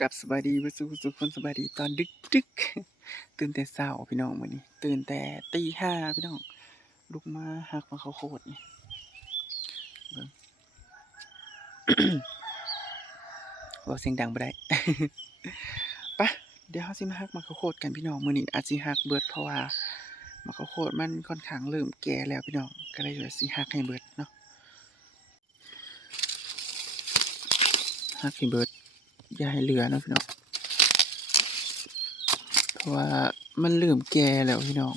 กับสบายดีวัสุสุขคนสบายดีตอนดึกดึกตื่นแต่เช้าพี่น้องมื้อนี้ ตื่นแต่ตีห้าพี่น้องลุกมาหักมาเขาโคตรนี่บิ่งเสียงดังบ่ได้ปะเดี๋ยวเราสิมาหักมาเขาโคตรกันพี่น้องมื้อนี้อาจสิหักเบิดเพราะว่ามาเขาโคตรมันค่อนข้างเริ่มแก่แล้วพี่น้องก็เลยว่าสิหักให้เบิดเนาะหักให้เบิด อย่าให้เหลือนะพี่น้องเพราะว่ามันเริ่มแก่แล้วพี่น้อง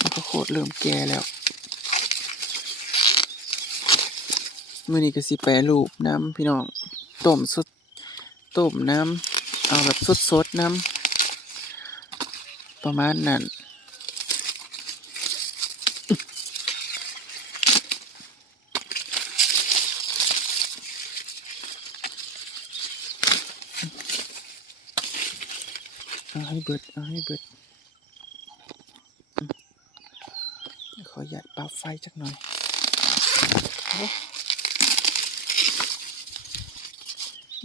มันก็โคตรเริ่มแก่แล้วมื้อนี้ก็สิแปรรูปน้ำพี่น้องต้มสดต้มน้ำเอาแบบสดๆน้ำประมาณนั้น เอาให้เบิด เอาให้เบิด ขอหยัดปลั๊บไฟจักหน่อย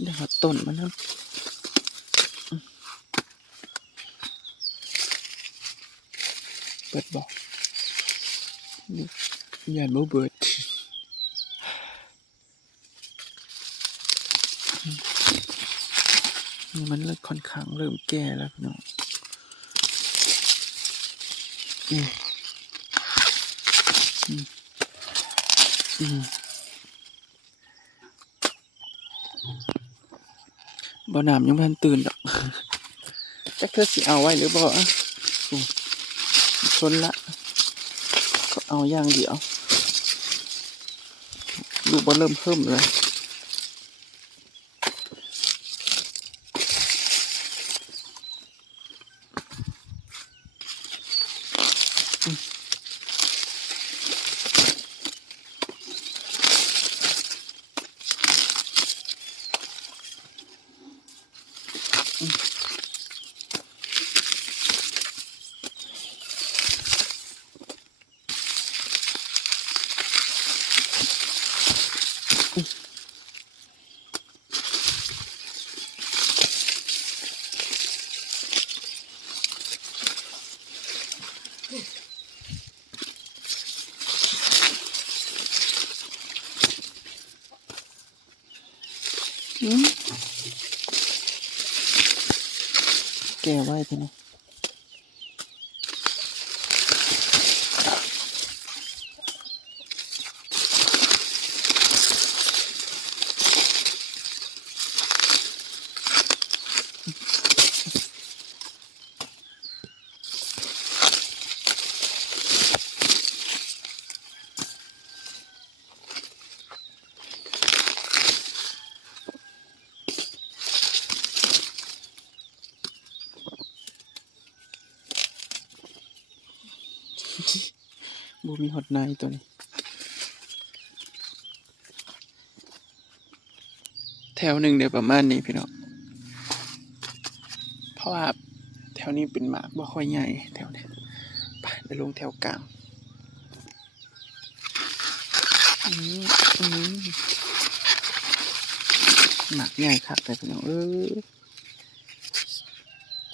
เดี๋ยวต้นมันนะเบิดบอกนี่ยันบ่เบิด นี่มันเริ่มค่อนข้างเริ่มแก่แล้วพี่น้องอืมอืมอืมบ่น้ำยังไม่ทันตื่นดอกจักเธอสิเอาไว้หรือบ่อะชนละก็เอาอย่างเดียวดูบ่เริ่มเพิ่มเลย อืม แมีฮอตไนตัวนี้ แถวหนึ่งเดี๋ยวประมาณนี้พี่น้องเพราะว่าแถวนี้เป็นหมากบ่ค่อยใหญ่แถวนี้ไปลงแถวกลางหมากใหญ่คักแต่พี่น้องเออ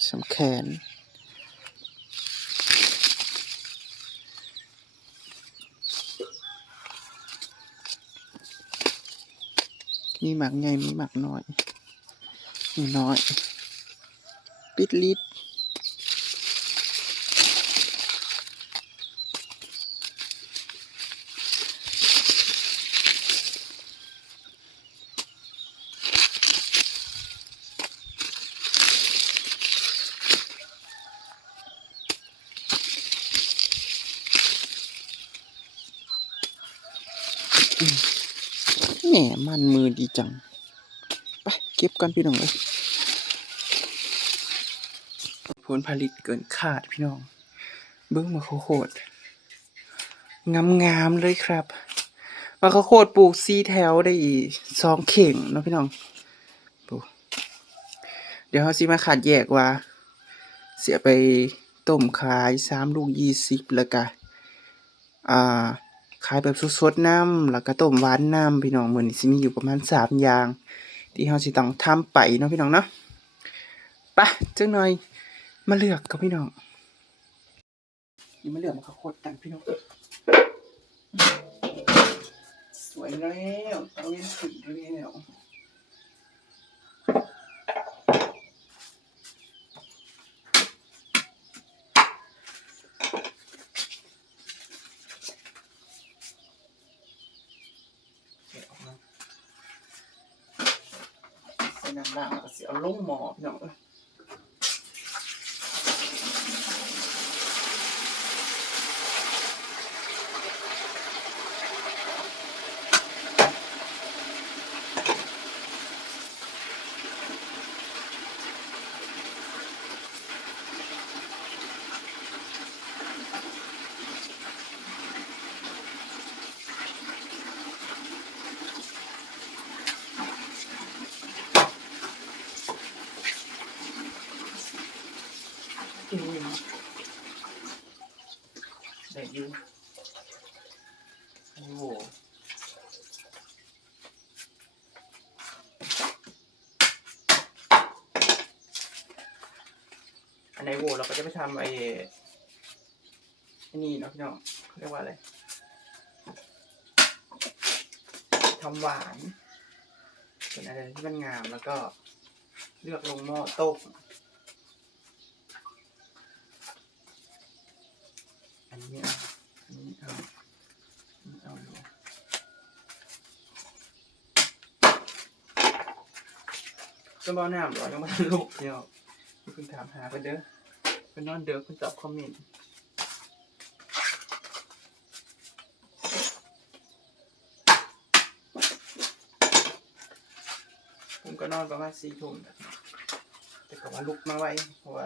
สำแขน มีหมักใหญ่มีหมักน้อยมีน้อยปิดลิด แหมมันมือดีจัง ไปเก็บกันพี่น้องเลยผลผลิตเกินคาดพี่น้อง เบิ้งมาข้าวโคตรงามงามๆเลยครับมาข้าวโคตรปลูกซีแถวได้อีกสองเข่งเนาะพี่น้องปลูกเดี๋ยวเขาสิมาขาดแยกว่า เสียไปต้มขายสามลูกยี่สิบแล้วก็อ่า ขายแบบสดๆน้ำแล้วก็ต้มหวานน้ำพี่น้องเหมือนสิมีอยู่ประมาณสามอย่าง ที่เราสิต้องทำไปเนาะพี่น้องเนาะปะจังหน่อยมาเลือกกับพี่น้องนี่มาเลือกมาข้าวโคตรกันพี่น้องสวยแล้วเอาเย็นสุดแล้วเดี๋ยวเอามาใส่น้ำล้างแล้วก็สิเอาลงหม้อพี่น้องเอ้ยอืม ได้วโอ้โหอันไหนโหวเราก็จะไปทำไอ้ไอ้นี่เนาะพี่น้องเขาเรียกว่าอะไรทำหวานเป็นอะไรที่มันงามแล้วก็เลือกลงหม้อต้ม นนี้อันนี้เอาอันนี้เอาอยู่จะบอกน้ำหรอยังไม่ทันลูกเดียวคุณถามหาไปเด้อไปนอนเด้อคุณตอบคอมเมนต์ผมก็นอนประมาณสี่ทุ่มแต่ก็ว่าลุกมาไว้เพราะว่า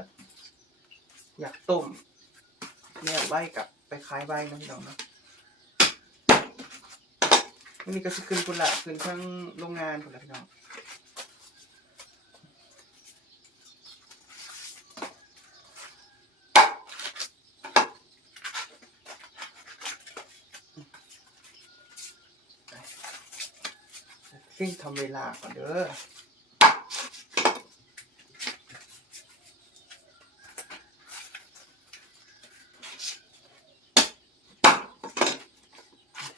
อยากต้ม เนี่ยใบกับไปคล้ายใบนะพี่น้องเนาะวันนี้ก็จะขึ้นคุณละขึ้นทั้งโรงงานคุณละพี่น้องซึ่งทำเวลาก่อนเด้อ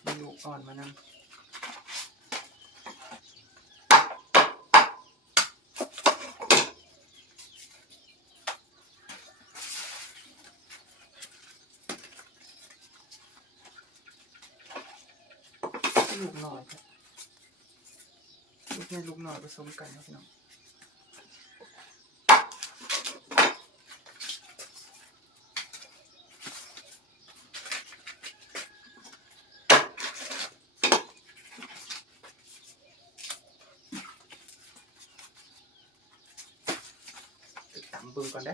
มีลูกอ่อนมานั่งลูกหน่อยครับลูกแม่ลูกห น่อยผสมกันครับพี่น้องตำเบึงก่อนได้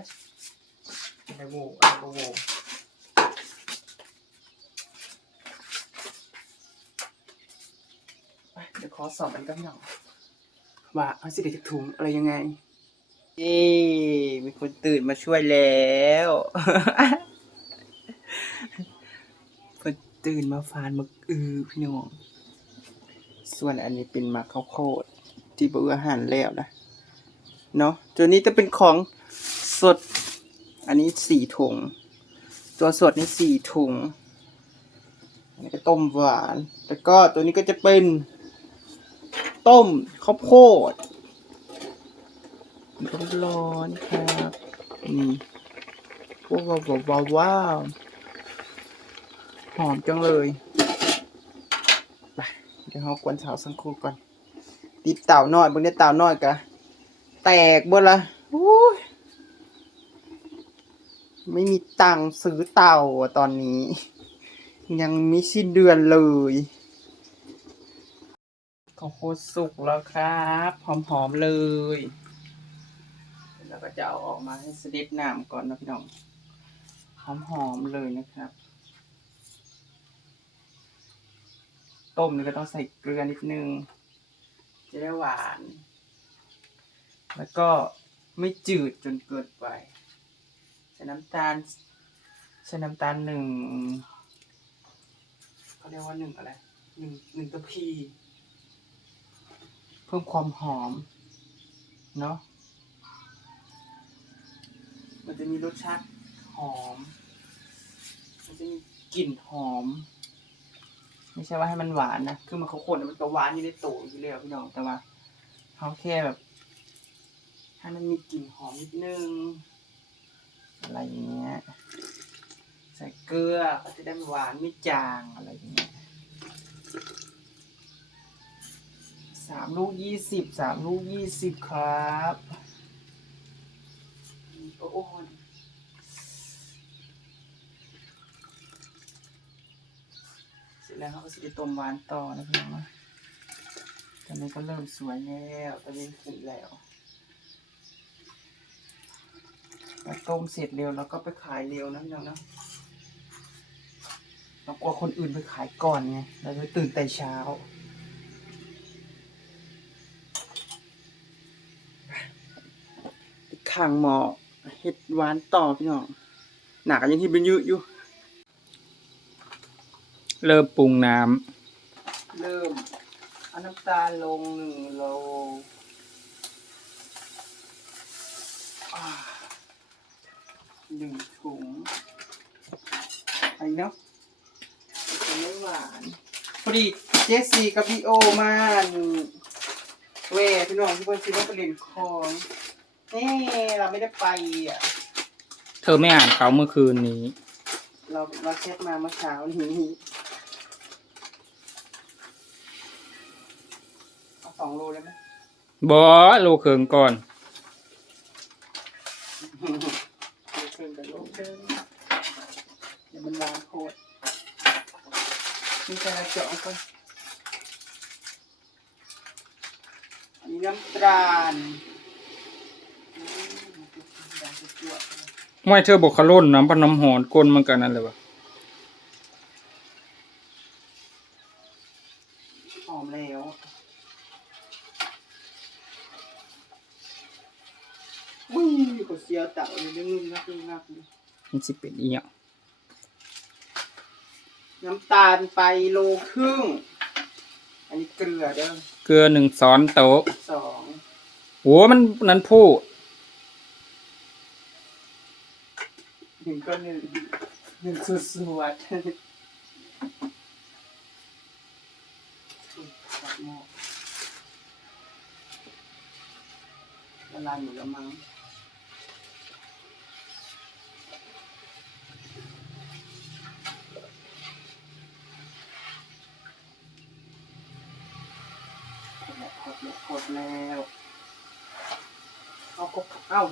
ไอ้โม่ไอ้โม่ไปเดี๋ยวขอสอบอันกันพี่อง ว่าเอาสิเด็กถุงอะไรยังไงเย้มีคนตื่นมาช่วยแล้ว คนตื่นมาฟานมึกอือพี่น้อง ส่วนอันนี้เป็นมะข้าวโพดที่เบื่ออาหารแล้วนะ เนาะตัวนี้จะเป็นของสด อันนี้สี่ถุง ตัวสดนี่สี่ถุงอันนี้ก็ต้มหวาน แล้วก็ตัวนี้ก็จะเป็น ต้มข้าวโพดร้อนๆครับนี่ว้าวว้าวว้าวว้าวหอมจังเลยไปเดี๋ยวเรากวนเฉาสังคูก่อน ติดเต่าน้อยบนนี้เต่าน้อยกะแตกบนละไม่มีตังค์ซื้อเต่าตอนนี้ ยังไม่สิ้นเดือนเลย ข้าวโพดสุกแล้วครับ หอมๆเลยแล้วก็จะเอาออกมาให้เสด็จน้ำก่อนนะพี่น้องหอมๆเลยนะครับ ต้มนี่ก็ต้องใส่เกลือนิดนึง จะได้หวาน แล้วก็ไม่จืดจนเกินไป ใส่น้ำตาล ใส่น้ำตาลหนึ่งเขาเรียกว่าหนึ่งอะไรหนึ่งหนึ่งตะพี พิ่มความหอม เนาะมันจะมีรสชาติหอม มันจะมีกลิ่นหอม ไม่ใช่ว่าให้มันหวานนะ คือมันเขาคนมันก็หวานอยู่ในตัวอยู่แล้วพี่น้อง แต่ว่าเขาแค่แบบให้มันมีกลิ่นหอมนิดนึง อะไรอย่างเงี้ย ใส่เกลือก็จะได้หวานไม่จางอะไรอย่างเงี้ย สามลูกยี่สิบสามลูกยี่สิบครับโอ้โหเสร็จแล้วเขาก็จะไปต้มหวานต่อนะพี่น้องนะตอนนี้ก็เริ่มสวยแล้วตอนนี้ขึ้นแล้วพอต้มเสร็จเร็วแล้วก็ไปขายเร็วนะพี่น้องนะเรากลัวคนอื่นไปขายก่อนไงเราจะตื่นแต่เช้า ข้างหมอเห็ดหวานต่อพี่น้องหนักยังที่เป็นยืดอยู่ เริ่มปรุงน้เริ่มเอาน้ำตาลลงหนึ่งโลอ่าหนึ่งถุงอันนี้เนาะจะไม่หวานพอดีเจสซี่กับพี่โอมาเวยพี่น้องที่เพิ่นซื้อมาไปเล่นคอง นี่เราไม่ได้ไปอะำเธอไม่อ่านเขาเมื่อคืนนี้ เราเราเช็ดมาเมื่อเช้านี้เอาสองโลได้ไหมบอโลเคิงก่อน โลครึ่งกับโลครึ่งเดี๋ยวมันล้างโคตรนี่แค่เราเจาะก่อนอันนี้น้ำตาลอืมอยากจะจวดเลย ไม่เธอบอกเขาล่นน้ำพันน้ำหอนก้นมันกันนั่นเลยวะหอมแล้ววิ่งอยู่กับเสียวเต่าเลยเรื่องงักงักเลยมันสิเป็นอีหยังน้ำตาลไปโลครึ่ง อันนี้เกลือเด้อเกลือหนึ่งช้อนโต๊ะสองโหมันนั้นพูด หนึ่งก็หนึ่งหนึ่งสุดสวดละลายหมดแล้วมั้งหมดแล้วหมดแล้ว เอาก็เอ้า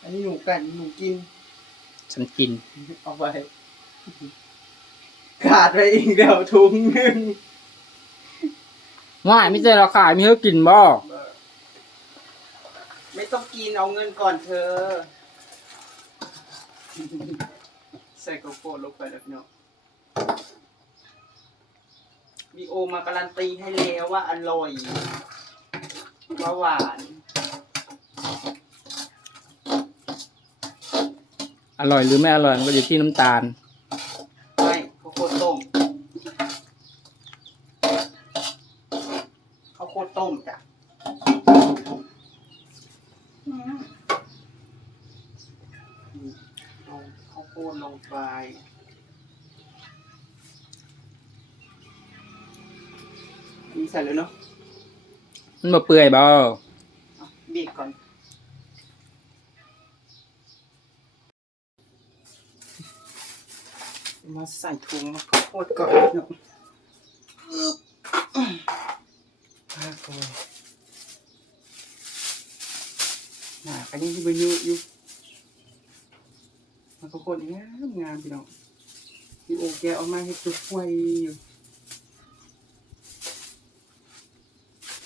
อันนี้หนูกันหนูกิน ฉันกิน เอาไป ขาดไปอีกเดียวถุงหนึ่งว่าไม่ใช่เราขายมีเธอกินบ่ไม่ต้องกินเอาเงินก่อนเธอ ใส่โกโก้ลงไปแล้วพี่น้องมีโอมาการันตีให้แล้วว่าอร่อยว่าหวาน ร่อยหรือไม่อร่อยมันก็อยู่ที่น้ำตาลไม่โคโค่ต้มข้าวโพดต้มจ้ะอืมลงข้าวโพดลงไปอันนี้ใส่เลยเนาะมันมาเปื่อยบ่เอาบีบก่อน มาใส่ถุงมาข้าวโพดก่อนเนาะมาก่อนหนาอันนี้ที่ไปอยู่ยู่มาข้าวโพดงามงามพี่น้องพี่โอแกเอามาให้ตัวไฟอยู่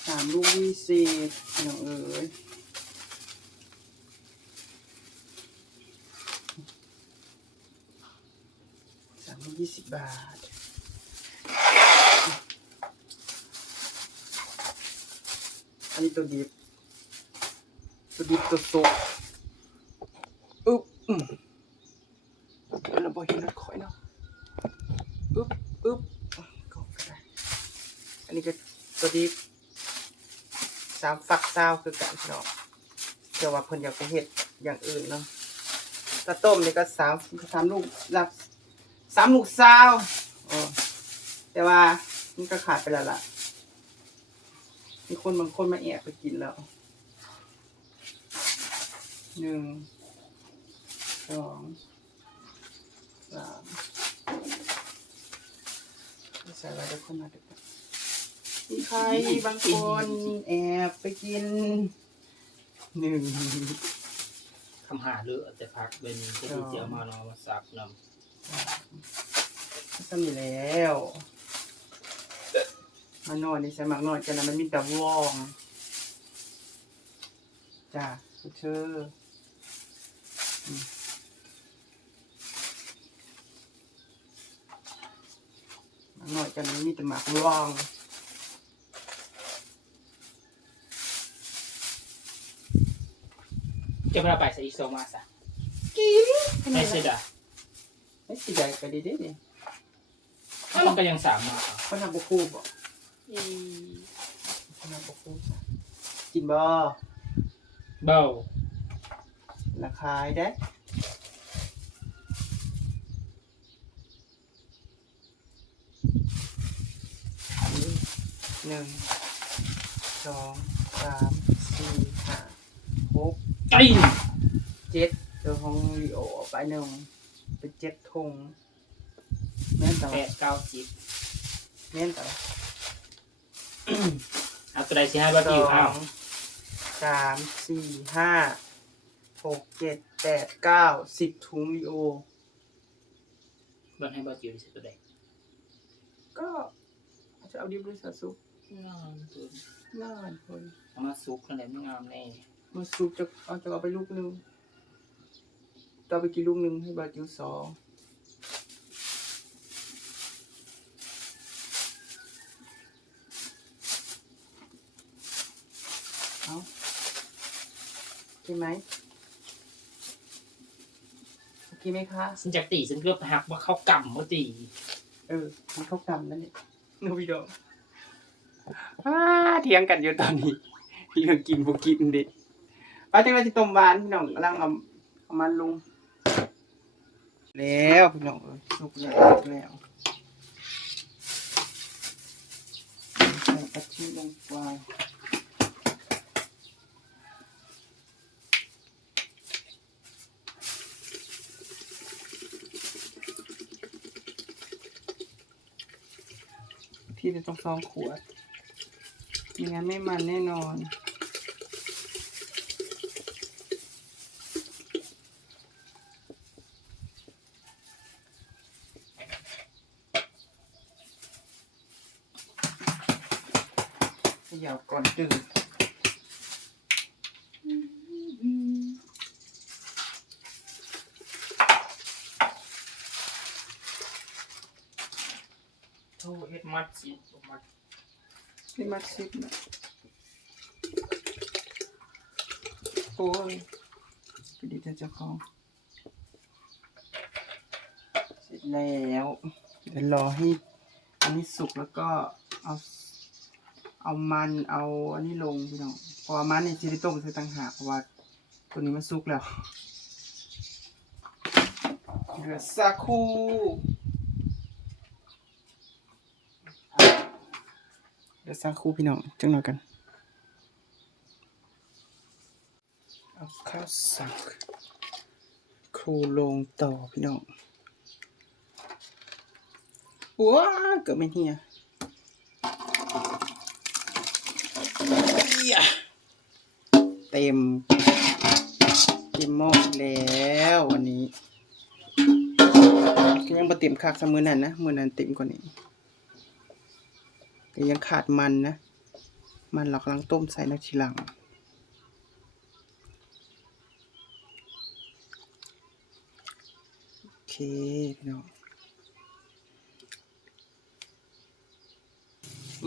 สามลูกวิเศษพี่น้องเอ้ยามยี่สิบบาท อันนี้ตัวดิบ ตัวดิบตัวโซกอึ๊บอืมเดี๋ยวเราบอกเห็นนัดคอยเนาะอึ๊บอึ๊บก็ได้อันนี้ก็ตัวดิบสามฝักซาวคือกันพี่น้องเดี๋ยวว่าเพิ่นอยากไปเฮ็ดอย่างอื่นเนาะตะต้มนี่ก็สามสามลูกหลัก สามลูกซาวเออแต่ว่ามันก็ขาดไปแล้วล่ะ มีคนบางคนมาแอบไปกินแล้วหนึ่งสองสามใส่ไว้แล้วคนมาดึกมีใครบางคนแอบไปกินหนึ่งคำหาเลือแต่พักเป็นก็ที่เจียวมาเนาะมาซับน ก็มีแล้วมานอนนี่ใส่หมักนอนกันนะมันมีแต่วองจ้าคุณเธออืมหมักนอนกันมันมีแต่หมักวองำจะพาไปใส่อีโซมาซะกินไม่ใช่ด่ะ ไม่สิใหญ่ก็ดีเด้นี่แล้วมันก็ยังสามมาอะคนทำบุคูบอกคนทำบุคูจ้ะกินบ่เบาราคายได้หนึ่งสองสามสี่ห้าหกไอ้เจ็ดเดี๋ยวของลีโอไปหนึ่ง เป็นเจ็ดทงแม่นต่อแปดเก้าสิบแม่นต่อเอาตัวใดสิให้บ้าสบิวออ้าวงสามสี่ห้าหกเจ็ดแปดเก้าสิบถุงลีโอบ้านให้บ้าจิวดิสิตัวใดก็จะเอาดิบหรือสาซุปงามตัวน่านคนเอามาซุกนั่นแหละไม่งามแน่มาซุปจะเอาจะเอาไปลูกหนึ่ง จะเอาไปกี่ลูกหนึ่งให้บาจิวสองเอาโอเคไหมโอเคไหมคะ ฉันจะตีฉันเกือบหักว่าเขากำว่าตีเออมันเข้ากรรมนั่นเนี่ยโนวิโดว้าเถียงกันอยู่ตอนนี้เรื่องกินบ่กินดิป้าจังว่าสิต้มหวานพี่น้องกำลังเอาเอามาลง แล้วพี่น้องเอ้ยสุกแล้วสุกแล้วใส่กะทิลงไปที่จะต้องสองขวดไม่งั้นไม่มันแน่นอน ขย่าก่อนตื่นโอ้เฮ็ดมัดสิมัดนี่มาซิปนะโอ้ยพอดีแต่เจ้าของเสร็จแล้วเดี๋ยวรอให้อันนี้สุกแล้วก็เอา เอามันเอาอันนี้ลงพี่น้องเพราะว่ามันนี่จะได้ต้มใส่ต่างหากเพราะว่าตัวนี้มันสุกแล้วเหลือสักคู่เหลือสักคู่พี่น้องจังหน่อยกันเอาข้าวสักครูลงต่อพี่น้องว้าเกิดไม่เฮีย เอี้ ยเต็มเต็มหม้อแล้ววันนี้ยังมาเต็มคักสมือนั้นนะมือนั้นเต็มกว่านี้แต่ยังขาดมันนะ มันเรากำลังต้มใส่นักทีหลังโอเคพี่น้อง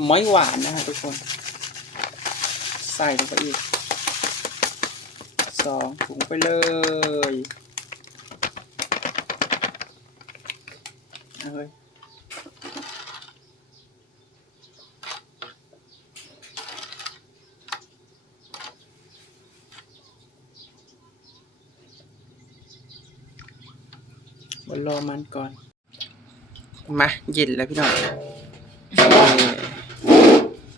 ไม่หวานนะฮะทุกคน ส่ลงไปอีกสองถุงไปเลยเฮ้ยมารอมันก่อน มาเย็นแล้วพี่น้อง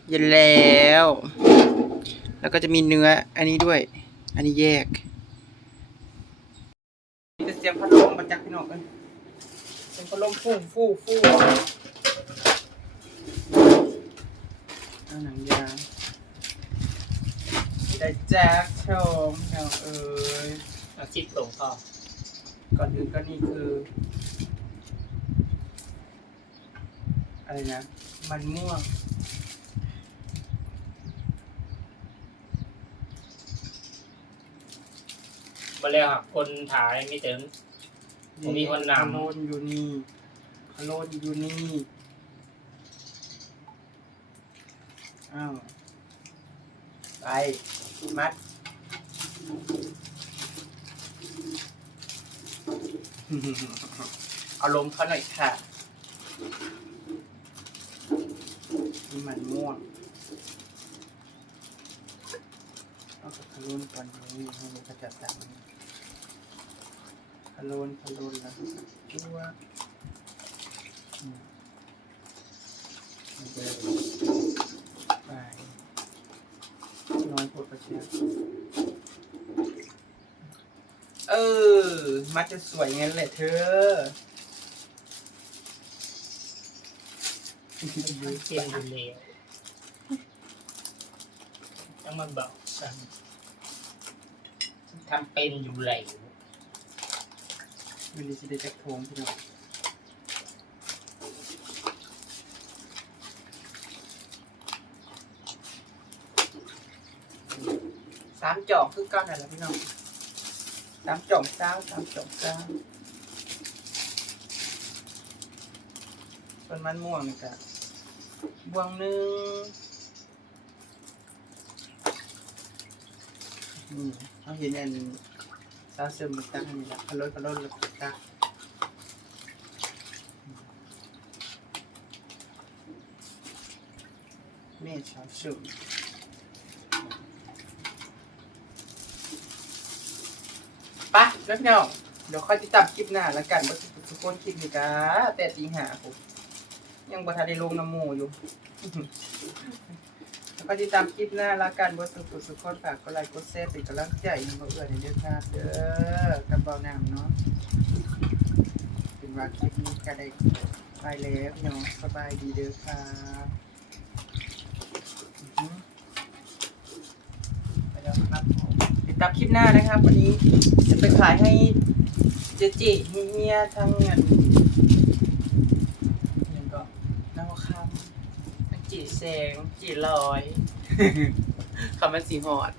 เย็นแล้ว แล้วก็จะมีเนื้ออันนี้ด้วย อันนี้แยกมีแต่เสียงพัดลมมาจากพี่น้องกันเสียงพัดลมฟู่ฟู่ฟู่หนังยางได้แจ็คชมเน้องเอ้ยอาชีพส่งต่อก่อนอื่นก็นี่คือ อะไรนะ มันม่วง มาแล้วครับ คนถ่ายมีแต่ ผมมีคนนำพะโลนอยู่นี่พะโลนอยู่นี่ อ้าว ไป มัด เอาลมเขาหน่อยค่ะนี่มันม่วงเอากับพะโลนก่อนนี่ให้มันกระจัดตังพะโลนพะโลนแล้วตัวอืมมัน จะไปน้อยโพดประเชียเออ มัดจะสวยงั้นแหละเธอเส้นอยู่แล้วต้องมาบอกฉันทำเป็นอยู่แล้ว วันนี้สิได้จักทงพี่น้องสามจอกคือก้านั่นแหละพี่น้องสามจอกเก้าสามจอกเก้าส่วนมันม่วงนี่กะบวงหนึ่งนี่เขาเห็นอัน ซาซอร์มันตั้งนนี้ละพะโล้พะโล้แล้วก็ตั้งแม่ชาวสุนปะแล้วพี่น้องเดี๋ยวค่อยติดตามคลิปหน้าแล้วกันว่าทุกคนคลิปนี้กะแต่ตีหาผมยังบ่ทันได้ลงน้ำหมูอยู่ แล้วก็ติดตามคลิปหน้าล้วกันว่าสุขสุขคนฝากกดไลค์กดแชร์เป็นกำลังใจให้บ่เอื้อในเด้อค่ะเด้อกับเบาน้ำเนาะเป็นว่าคลิปนี้ก็ได้ไปแล้วพี่น้องสบายดีเด้อค่ะไปแล้วครับผมติดตามคลิปหน้านะครับ วันนี้จะไปขายให้เจเจเฮียทั้งเงินเงินก็น้าคำทั้ง จีแสงจีลอยคำมันสีหอด